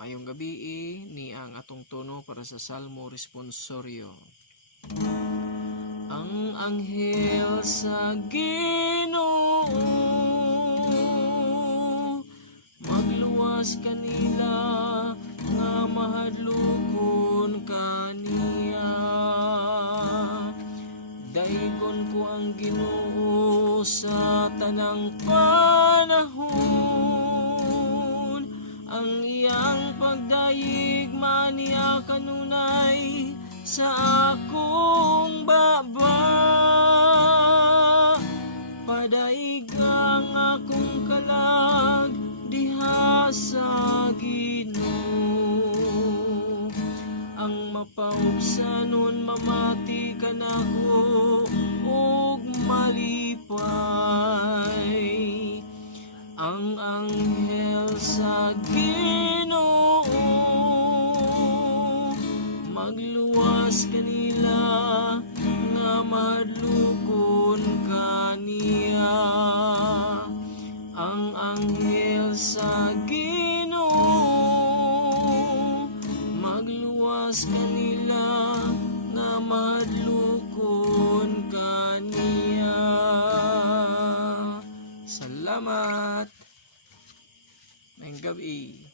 Mayong gabi ni ang atong tono para sa Salmo Responsorio. Ang anghel sa Ginoo magluwas kanila nga mahadlokon kaniya. Daigon ko ang Ginoo sa tanang panahon, ang iyang pagdayig maniya kanunay sa akong baba. Padaig ang akong kalag diha sa Ginoo, ang mapaubsanon mamati kanako ug malipay. Ang anghel sa Ginoo magluwas kanila nga madlukon kaniya. Ang anghel sa Ginoo magluwas kanila nga madlukon kaniya. Salamat. Mayong gabi.